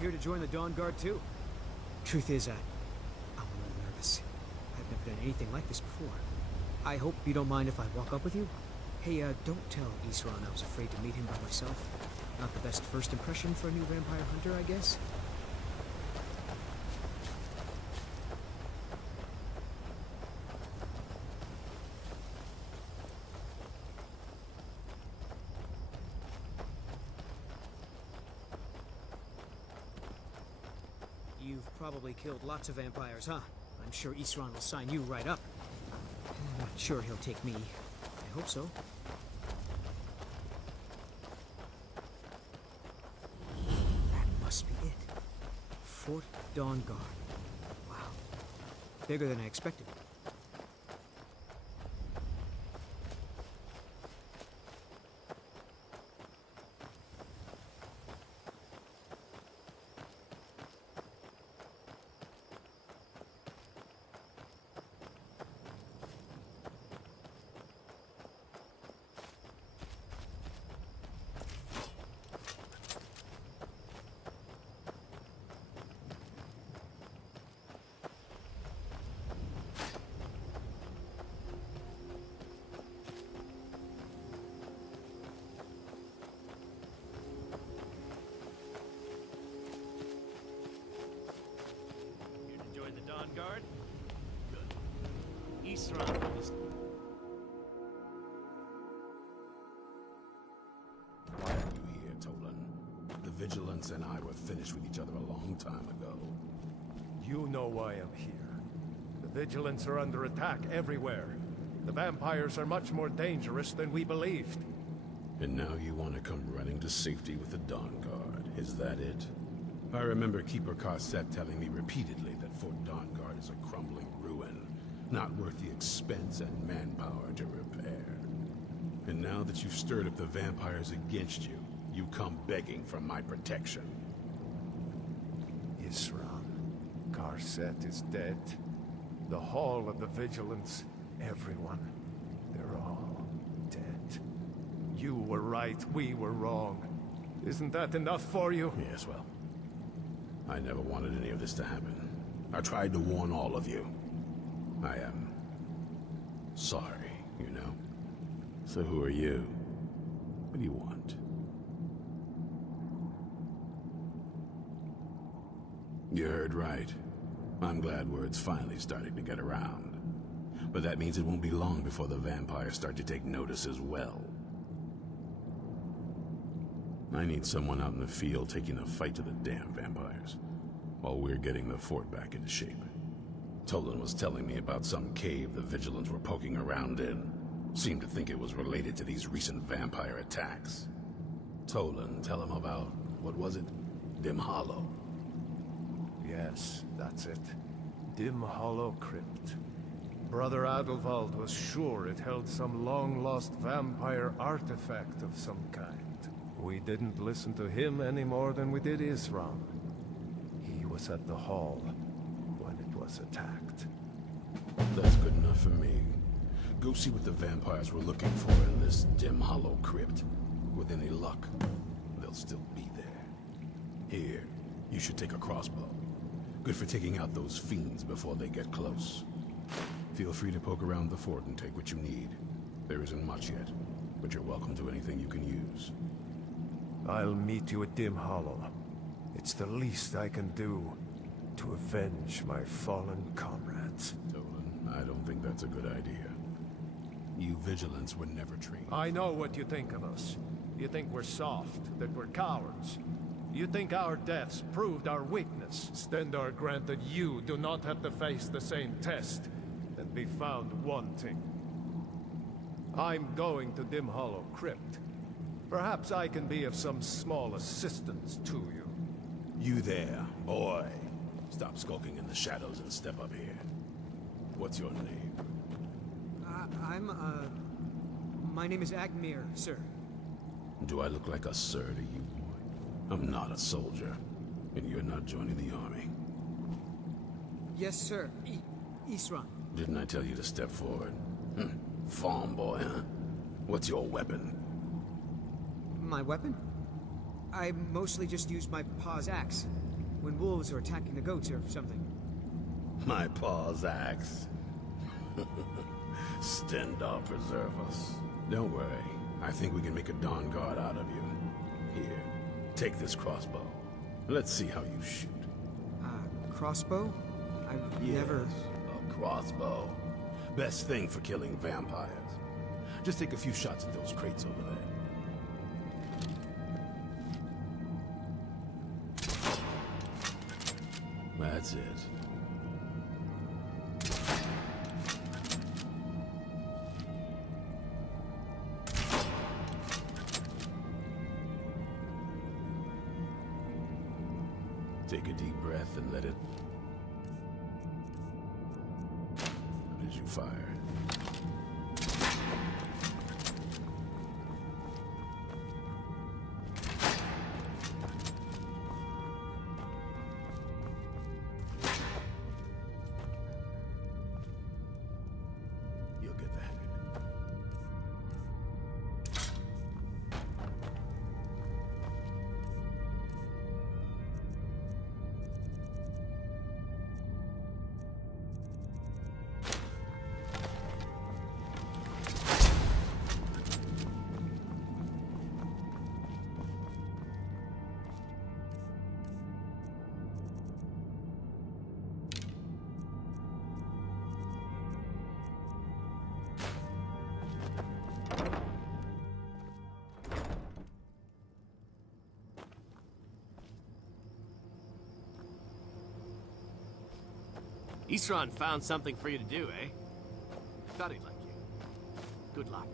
here to join the Dawn Guard too? Truth is, I'm a little nervous. I've never done anything like this before. I hope you don't mind if I walk up with you? Hey, don't tell Serana I was afraid to meet him by myself. Not the best first impression for a new vampire hunter, I guess. You've probably killed lots of vampires, huh? I'm sure Serana will sign you right up. I'm not sure he'll take me. I hope so. That must be it. Fort Dawn Guard. Wow. Bigger than I expected. Dawn Guard? Good. Serana is... Why are you here, Tolan? The Vigilance and I were finished with each other a long time ago. You know why I'm here. The Vigilance are under attack everywhere. The vampires are much more dangerous than we believed. And now you want to come running to safety with the Dawn Guard, is that it? I remember Keeper Carset telling me repeatedly that Fort Dawn Guard is a crumbling ruin, not worth the expense and manpower to repair. And now that you've stirred up the vampires against you, you come begging for my protection. Isran, Carset is dead. The Hall of the Vigilance, everyone, they're all dead. You were right, we were wrong. Isn't that enough for you? Yes, well, I never wanted any of this to happen. I tried to warn all of you. I am sorry, you know. So who are you? What do you want? You heard right. I'm glad word's finally starting to get around. But that means it won't be long before the vampires start to take notice as well. I need someone out in the field taking the fight to the damn vampires, while we're getting the fort back into shape. Tolan was telling me about some cave the Vigilants were poking around in. Seemed to think it was related to these recent vampire attacks. Tolan, tell him about, what was it? Dim Hollow. Yes, that's it. Dim Hollow Crypt. Brother Adelwald was sure it held some long-lost vampire artifact of some kind. We didn't listen to him any more than we did Isran. He was at the hall when it was attacked. That's good enough for me. Go see what the vampires were looking for in this Dim Hollow Crypt. With any luck, they'll still be there. Here, you should take a crossbow. Good for taking out those fiends before they get close. Feel free to poke around the fort and take what you need. There isn't much yet, but you're welcome to anything you can use. I'll meet you at Dim Hollow. It's the least I can do to avenge my fallen comrades. Tolan, I don't think that's a good idea. You Vigilants were never trained. I know what you think of us. You think we're soft, that we're cowards. You think our deaths proved our weakness. Stendarr granted you do not have to face the same test and be found wanting. I'm going to Dim Hollow Crypt. Perhaps I can be of some small assistance to you. You there, boy. Stop skulking in the shadows and step up here. What's your name? My name is Agmir, sir. Do I look like a sir to you, boy? I'm not a soldier, and you're not joining the army. Yes, sir. Isran. Didn't I tell you to step forward? Farm boy, huh? What's your weapon? My weapon? I mostly just use my pa's axe. when wolves are attacking the goats or something. My paw's axe. Stendar preserve us. Don't worry. I think we can make a dawn guard out of you. Here, take this crossbow. Let's see how you shoot. Crossbow? I've Yes, never... a crossbow. Best thing for killing vampires. Just take a few shots at those crates over there. That's it. Take a deep breath and let it... as you fire. You'll get the hang of it. Serana found something for you to do, eh? Thought he'd like you. Good luck.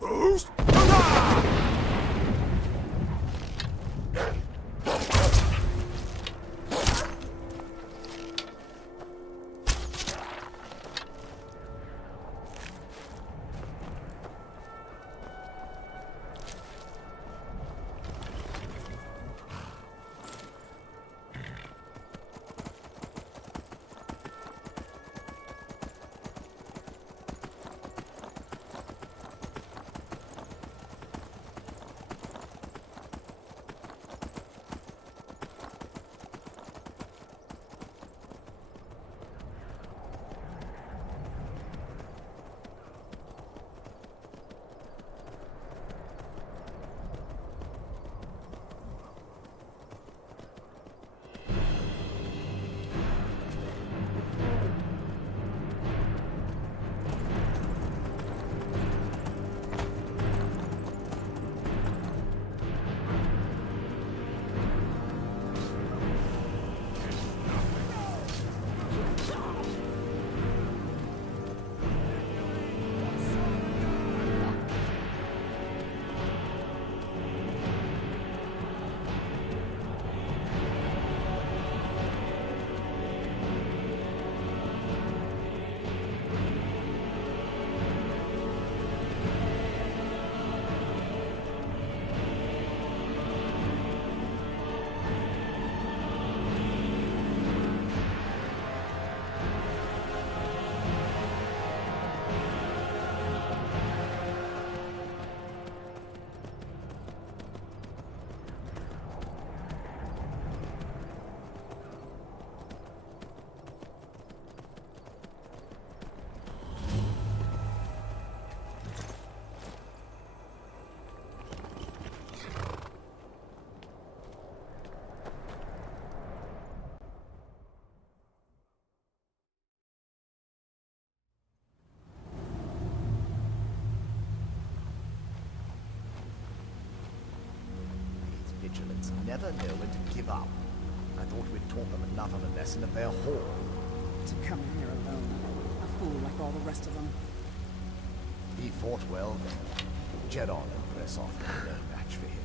Boost! vampires never know when to give up. I thought we'd taught them enough of a lesson at their hall. To come in here alone. A fool like all the rest of them. He fought well. Jedon and press off were no match for him.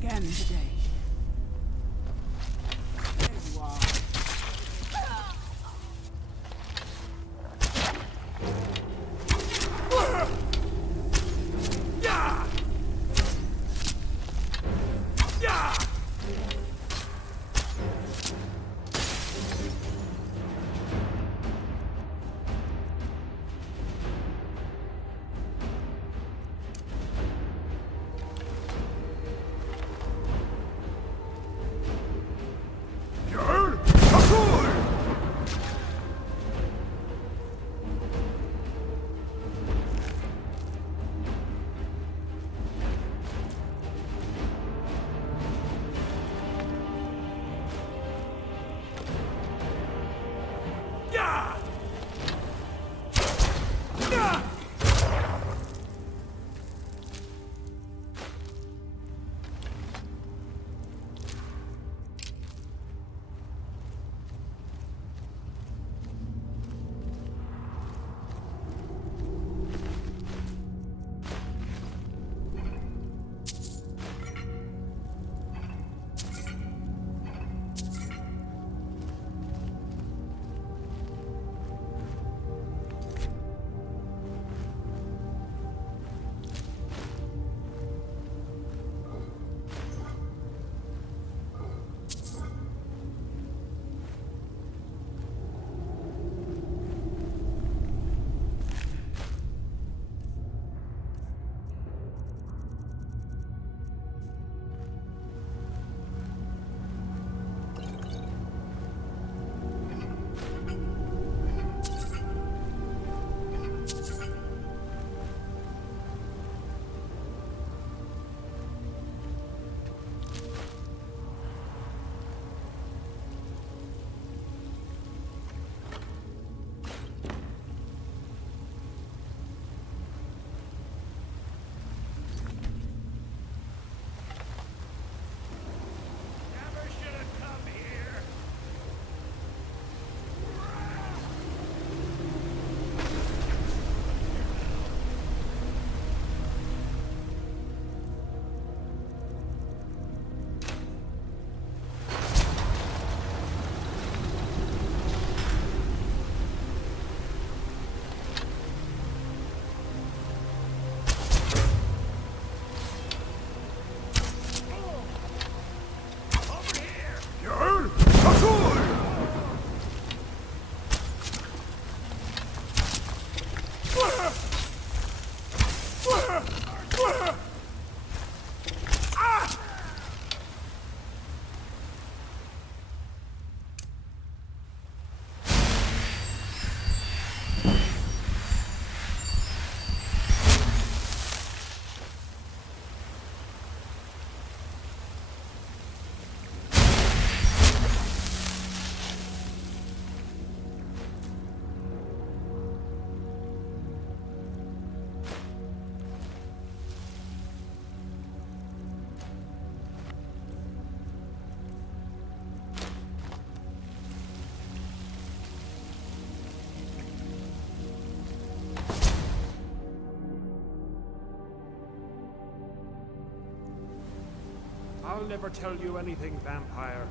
again today. There you are. I'll never tell you anything, vampire.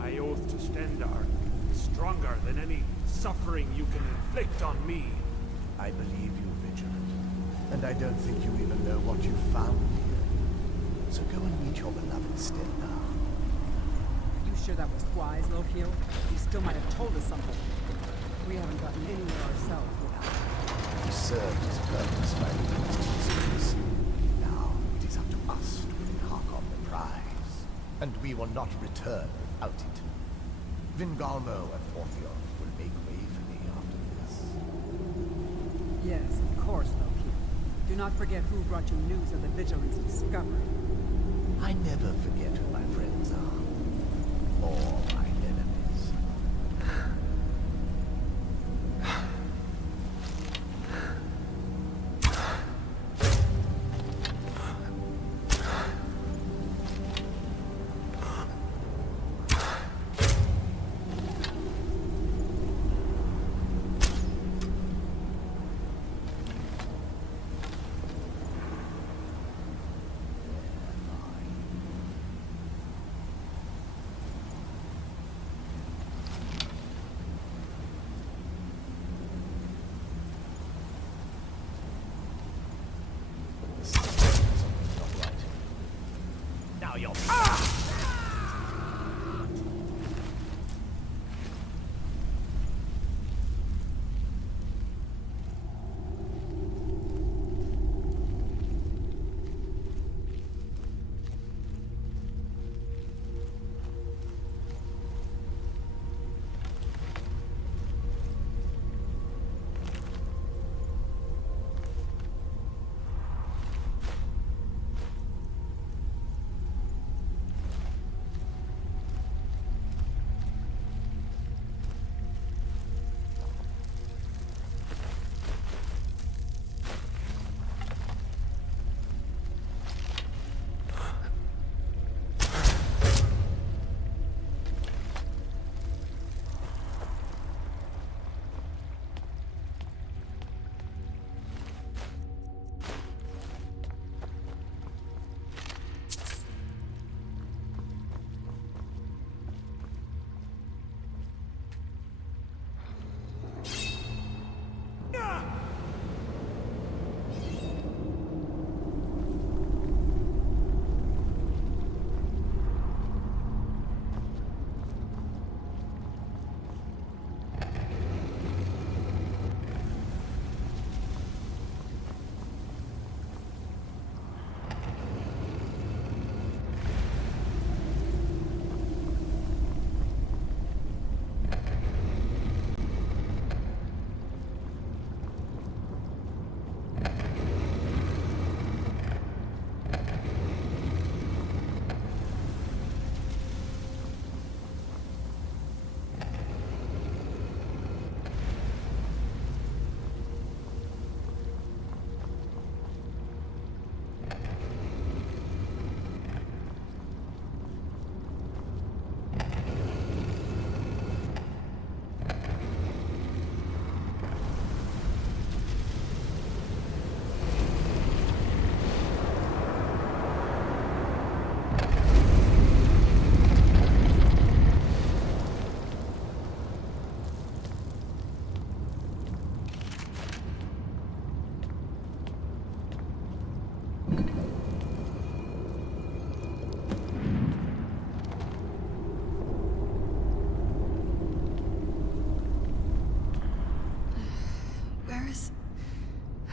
I oath to Stendar, stronger than any suffering you can inflict on me. I believe you, Vigilant. And I don't think you even know what you found here. So go and meet your beloved Stendar. You sure that was wise, Lokio? You still might have told us something. We haven't gotten anywhere ourselves without it. He served his purpose by leading us to this place. Now it is up to us to bring Harkon the prize. And we will not return without it. Vingalmo and Orthios will make way for me after this. Yes, of course, Lokio. Do not forget who brought you news of the Vigilance discovery. I never forget who my friends are. Or my enemies.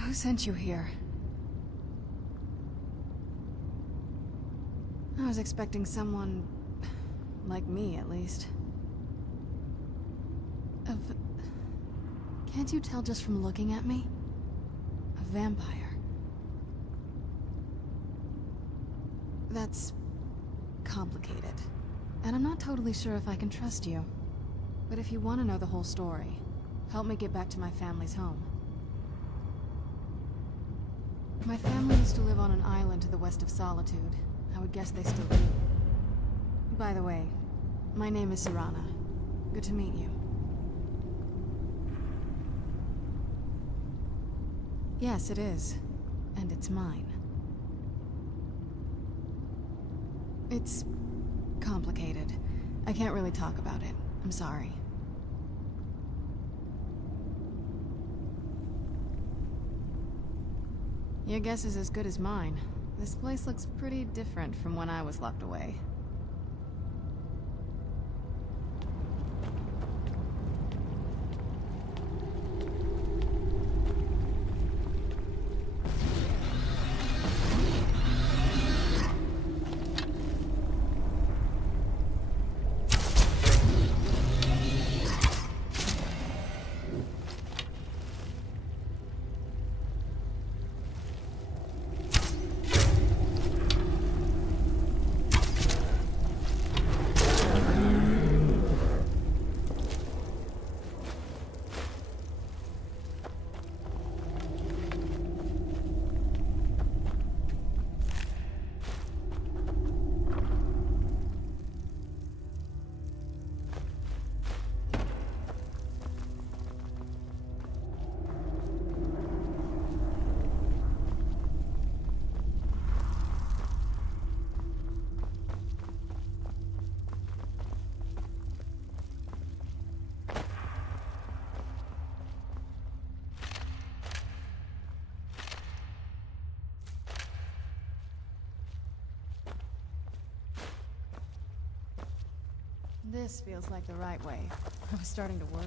Who sent you here? I was expecting someone... like me, at least. Can't you tell just from looking at me? A vampire. That's... complicated. And I'm not totally sure if I can trust you. But if you want to know the whole story, help me get back to my family's home. My family used to live on an island to the west of Solitude. I would guess they still do. By the way, my name is Serana. Good to meet you. Yes, it is. And it's mine. It's... complicated. I can't really talk about it. I'm sorry. Your guess is as good as mine. This place looks pretty different from when I was locked away. This feels like the right way. I was starting to worry.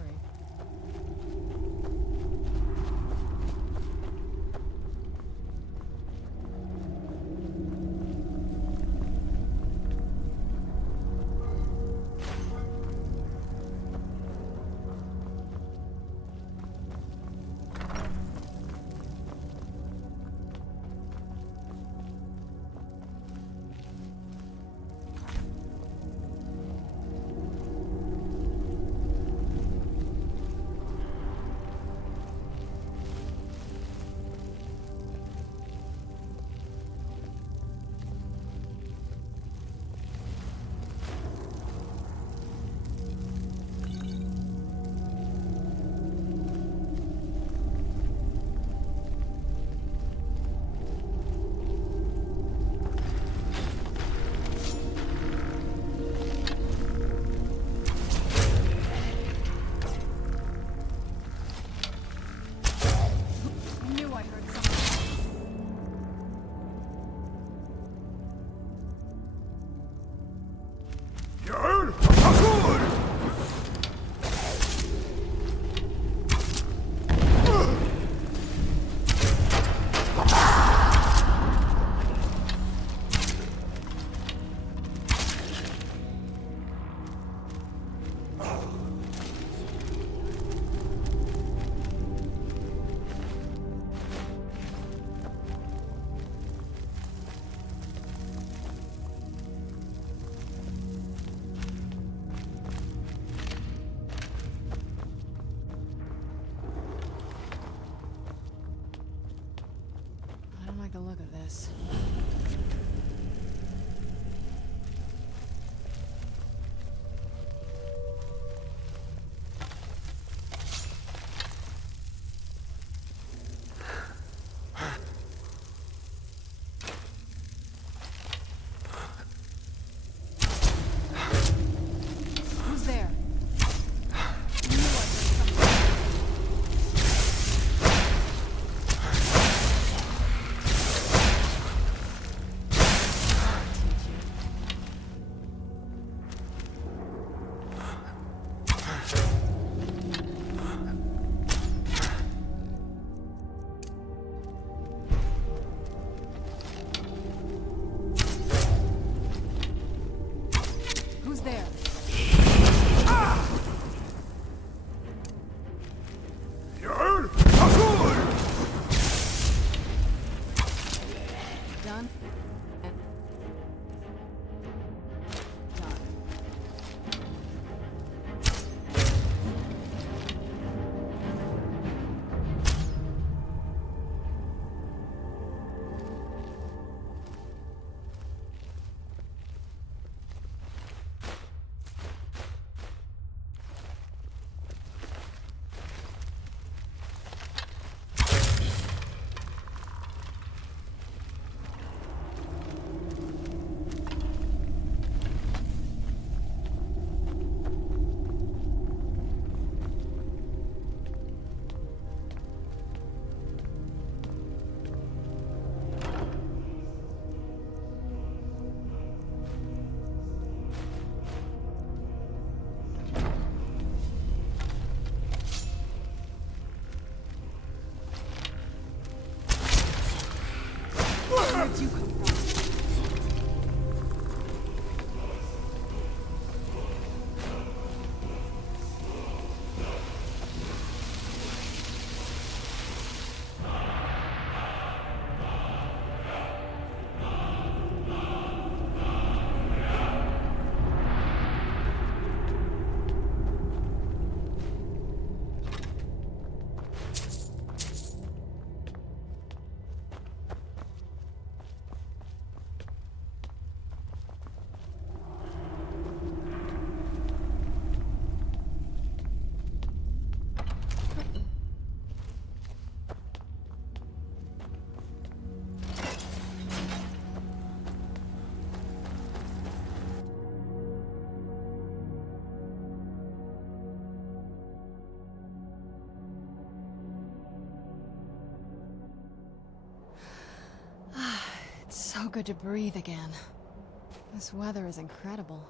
good to breathe again. This weather is incredible.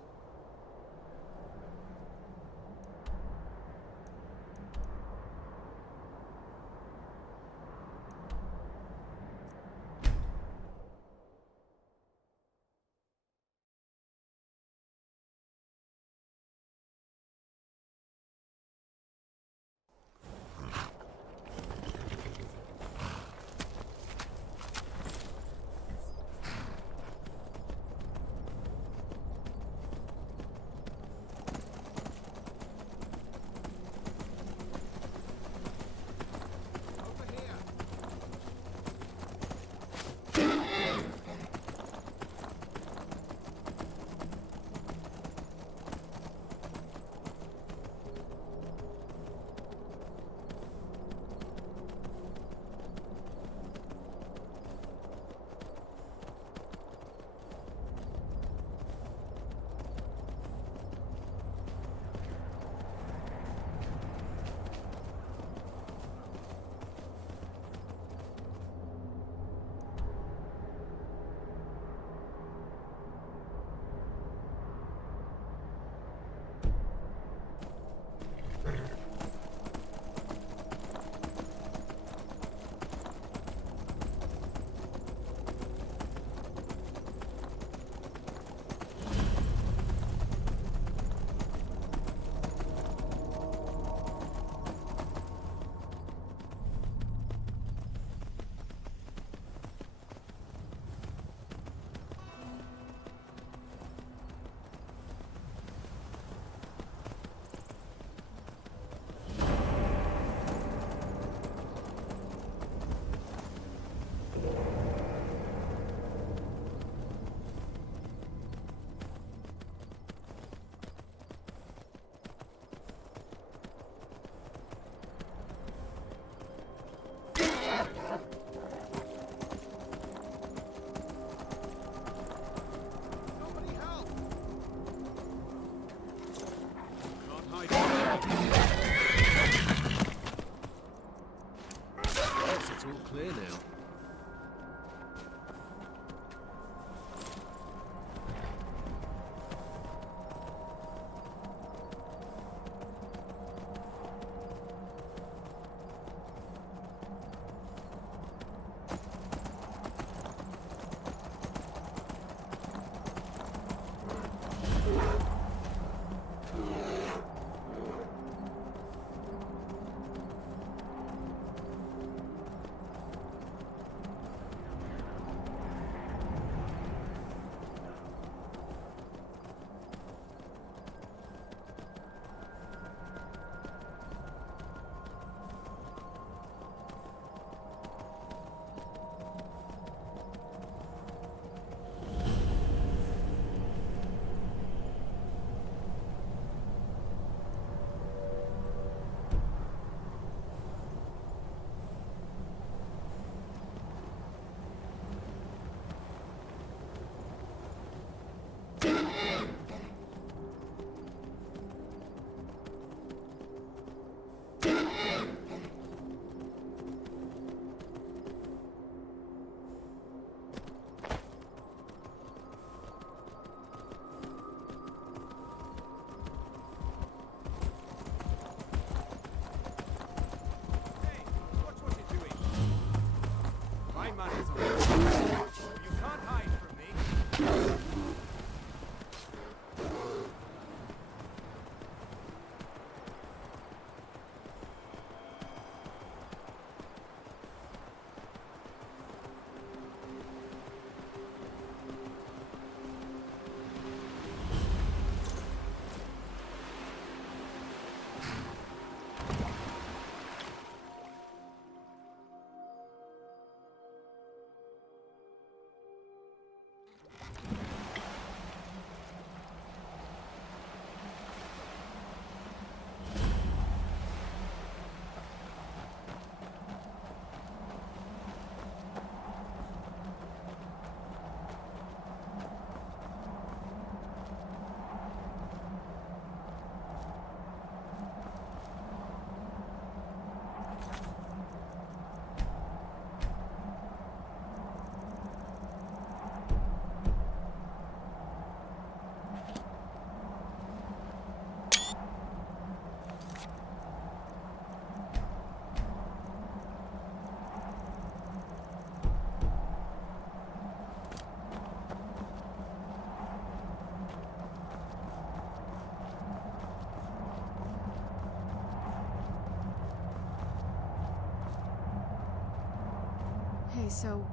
so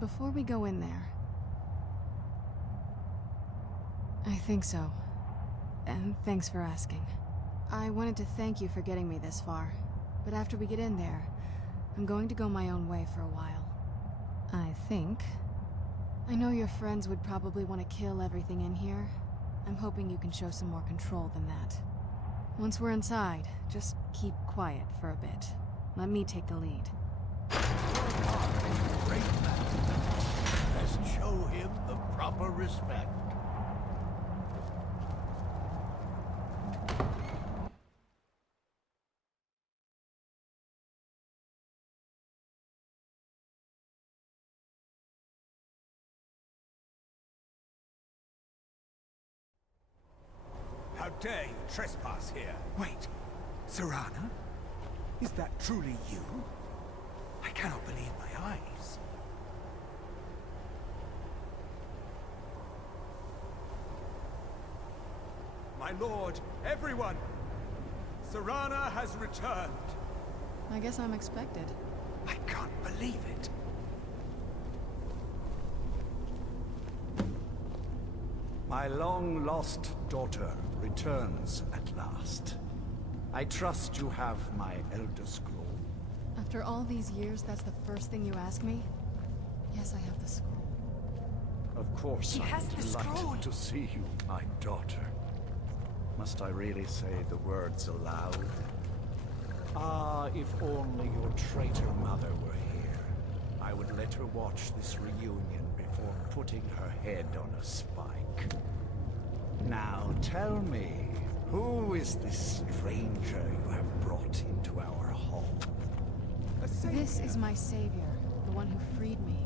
before we go in there... I think so. And thanks for asking. I wanted to thank you for getting me this far, but after we get in there, I'm going to go my own way for a while. I think. I know your friends would probably want to kill everything in here. I'm hoping you can show some more control than that. Once we're inside, just keep quiet for a bit. Let me take the lead. Great man. Let's show him the proper respect. How dare you trespass here? Wait, Serana? Is that truly you? I cannot believe my eyes. My lord, everyone! Serana has returned! I guess I'm expected. I can't believe it. My long-lost daughter returns at last. I trust you have my Elder Scroll. After all these years, that's the first thing you ask me? Yes, I have the scroll. Of course, I'm delighted to see you, my daughter. Must I really say the words aloud? Ah, if only your traitor mother were here. I would let her watch this reunion before putting her head on a spike. Now tell me, who is this stranger you have brought into our home? This is my savior, the one who freed me.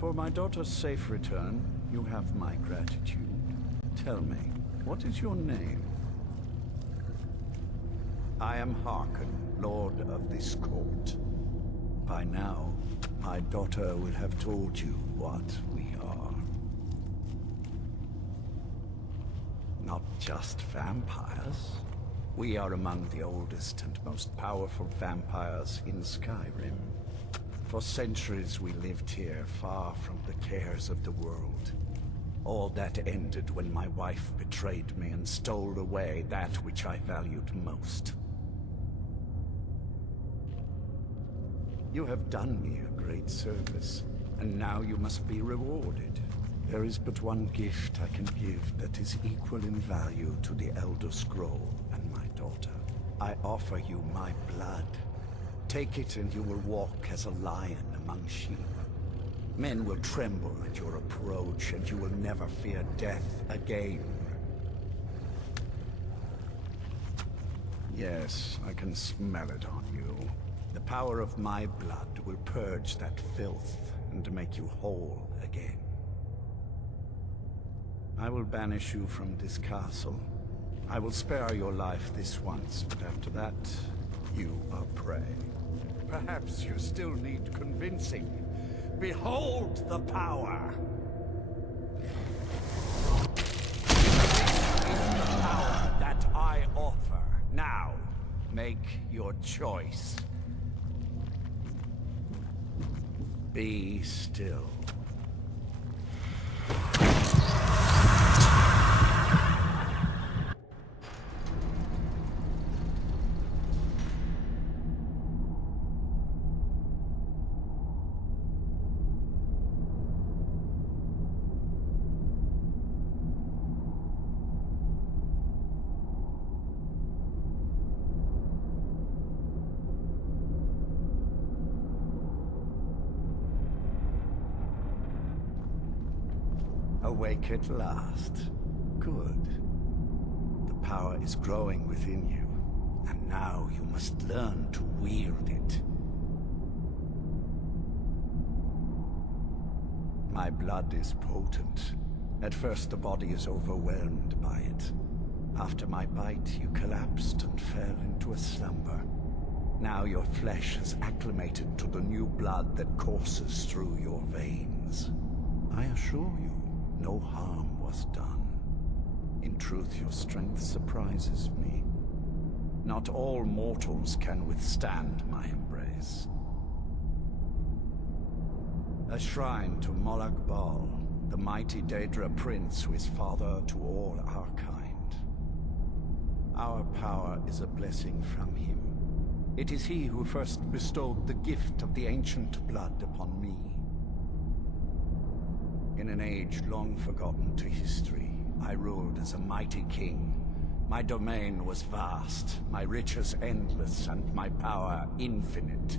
For my daughter's safe return, you have my gratitude. Tell me, what is your name? I am Harkon, Lord of this court. By now, my daughter will have told you what we are. Not just vampires. We are among the oldest and most powerful vampires in Skyrim. For centuries we lived here, far from the cares of the world. All that ended when my wife betrayed me and stole away that which I valued most. You have done me a great service, and now you must be rewarded. There is but one gift I can give that is equal in value to the Elder Scroll and my daughter. I offer you my blood. Take it and you will walk as a lion among sheep. Men will tremble at your approach, and you will never fear death again. Yes, I can smell it on you. The power of my blood will purge that filth and make you whole again. I will banish you from this castle. I will spare your life this once, but after that, you are prey. Perhaps you still need convincing. Behold the power! This is the power that I offer. Now, make your choice. Be still. Awake at last. Good. The power is growing within you, and now you must learn to wield it. My blood is potent. At first the body is overwhelmed by it. After my bite, you collapsed and fell into a slumber. Now your flesh has acclimated to the new blood that courses through your veins. I assure you, no harm was done. In truth, your strength surprises me. Not all mortals can withstand my embrace. A shrine to Molag Bal, the mighty Daedra prince who is father to all our kind. Our power is a blessing from him. It is he who first bestowed the gift of the ancient blood upon me. In an age long forgotten to history, I ruled as a mighty king. My domain was vast, my riches endless, and my power infinite.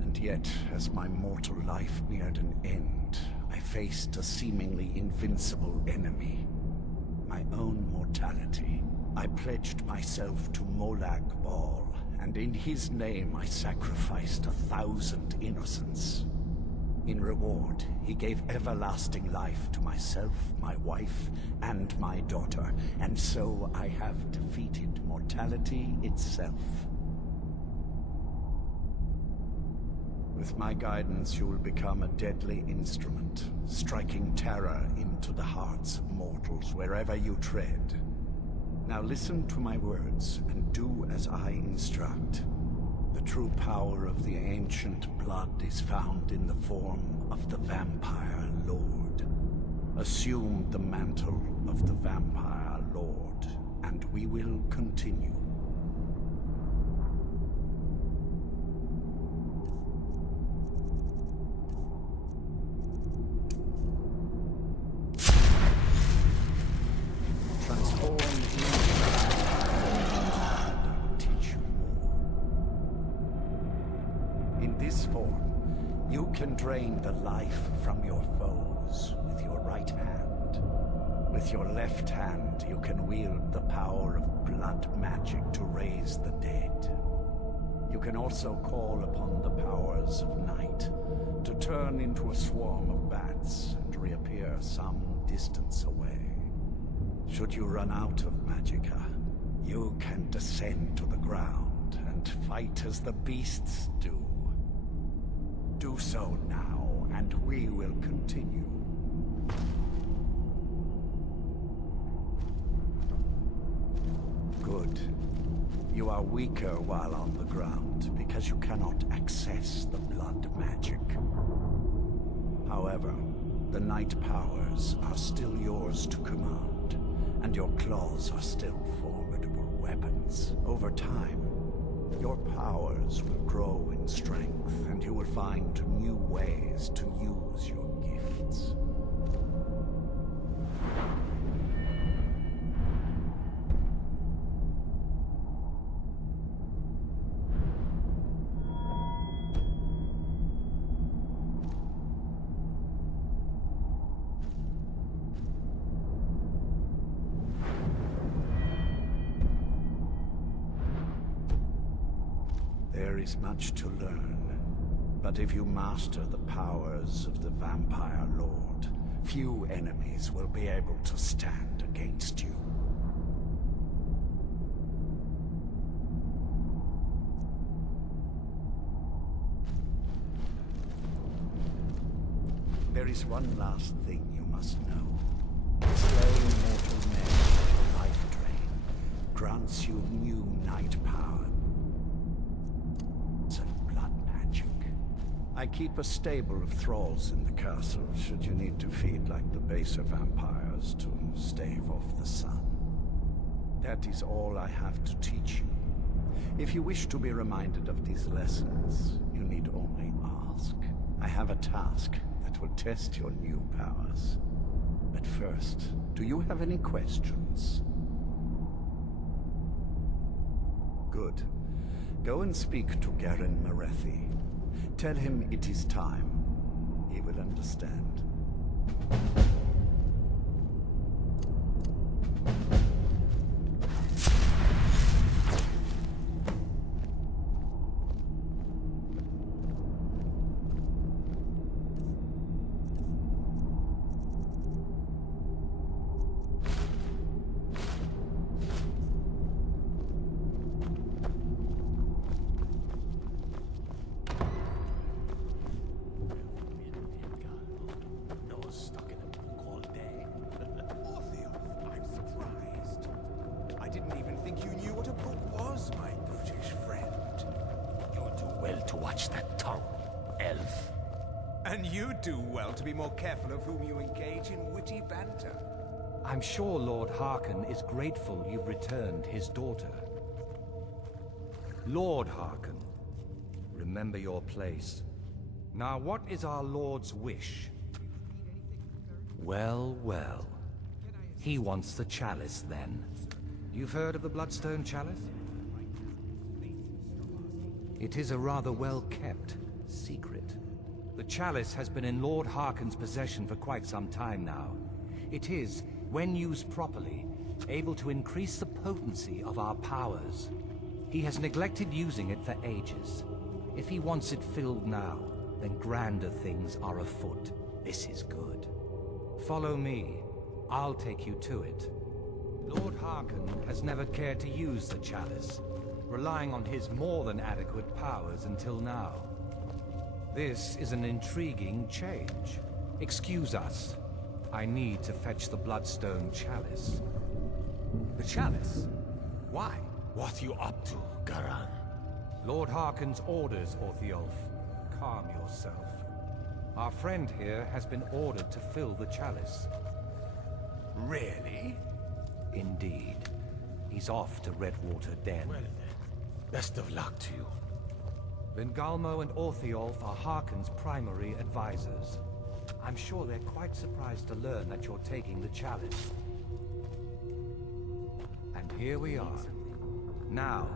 And yet, as my mortal life neared an end, I faced a seemingly invincible enemy. My own mortality. I pledged myself to Molag Bal, and in his name I sacrificed 1,000 innocents. In reward, he gave everlasting life to myself, my wife, and my daughter, and so I have defeated mortality itself. With my guidance, you will become a deadly instrument, striking terror into the hearts of mortals wherever you tread. Now listen to my words, and do as I instruct. The true power of the ancient blood is found in the form of the Vampire Lord. Assume the mantle of the Vampire Lord, and we will continue. Transform in this form, you can drain the life from your foes with your right hand. With your left hand, you can wield the power of blood magic to raise the dead. You can also call upon the powers of night to turn into a swarm of bats and reappear some distance away. Should you run out of magicka, you can descend to the ground and fight as the beasts do. Do so now, and we will continue. Good. You are weaker while on the ground, because you cannot access the blood magic. However, the night powers are still yours to command, and your claws are still formidable weapons. Over time, your powers will grow in strength, and you will find new ways to use your gifts. There is much to learn, but if you master the powers of the Vampire Lord, few enemies will be able to stand against you. There is one last thing you must know. Slaying mortal men with a life drain grants you new night power. I keep a stable of thralls in the castle, should you need to feed like the baser vampires to stave off the sun. That is all I have to teach you. If you wish to be reminded of these lessons, you need only ask. I have a task that will test your new powers. But first, do you have any questions? Good. Go and speak to Garen Marethi. Tell him it is time. He will understand. To watch that tongue, elf. And you do well to be more careful of whom you engage in witty banter. I'm sure Lord Harkon is grateful you've returned his daughter. Lord Harkon, remember your place. Now, what is our Lord's wish? Well, well. He wants the chalice, then. You've heard of the Bloodstone Chalice? It is a rather well-kept secret. The chalice has been in Lord Harkon's possession for quite some time now. It is, when used properly, able to increase the potency of our powers. He has neglected using it for ages. If he wants it filled now, then grander things are afoot. This is good. Follow me. I'll take you to it. Lord Harkon has never cared to use the chalice, relying on his more than adequate powers until now. This is an intriguing change. Excuse us. I need to fetch the Bloodstone Chalice. The chalice? Why? What you up to, Garan? Lord Harkon's orders, Orthiolf. Calm yourself. Our friend here has been ordered to fill the chalice. Really? Indeed. He's off to Redwater Den. Well then, best of luck to you. Vingalmo and Orthiolf are Harkon's primary advisors. I'm sure they're quite surprised to learn that you're taking the chalice. And here we are. Now,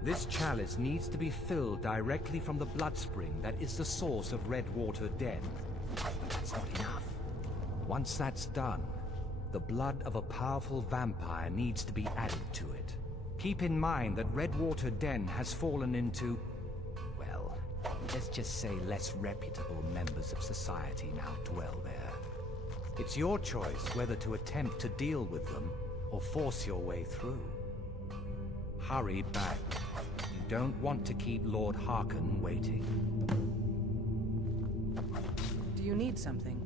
this chalice needs to be filled directly from the blood spring that is the source of Redwater Den. But that's not enough. Once that's done, the blood of a powerful vampire needs to be added to it. Keep in mind that Redwater Den has fallen into, well, let's just say less reputable members of society now dwell there. It's your choice whether to attempt to deal with them or force your way through. Hurry back. You don't want to keep Lord Harkon waiting. Do you need something?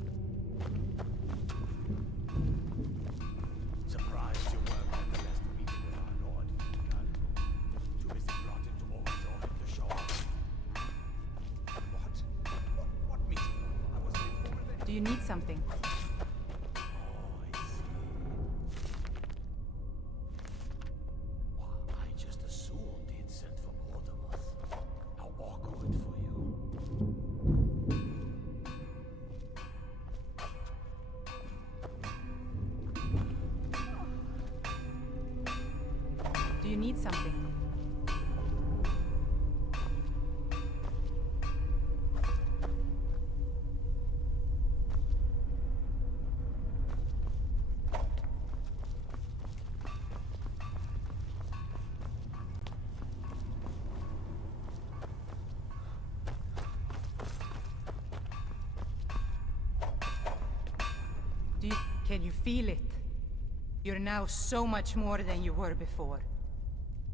Surprised you weren't at the last meeting with our Lord, Fingal. Too busy plotting to overthrow him to show off. What meeting? I wasn't informed of it. Do you need something? I just assumed he'd sent for Mortimer. How awkward for you. Do you need something? Can you feel it? You're now so much more than you were before.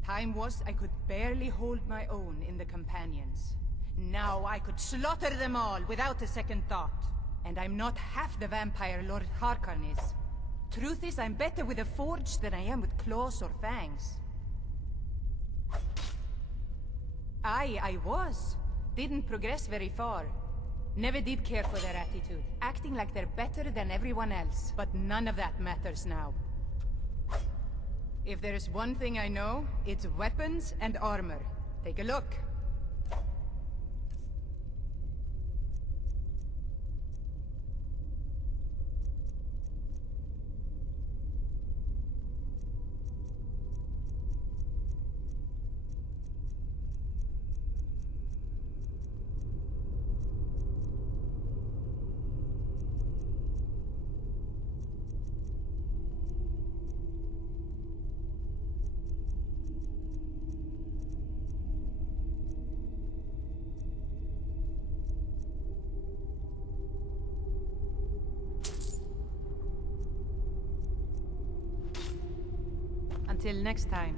Time was I could barely hold my own in the Companions. Now I could slaughter them all without a second thought. And I'm not half the vampire Lord Harkon is. Truth is, I'm better with a forge than I am with claws or fangs. I was. Didn't progress very far. Never did care for their attitude, acting like they're better than everyone else. But none of that matters now. If there's one thing I know, it's weapons and armor. Take a look. Until next time.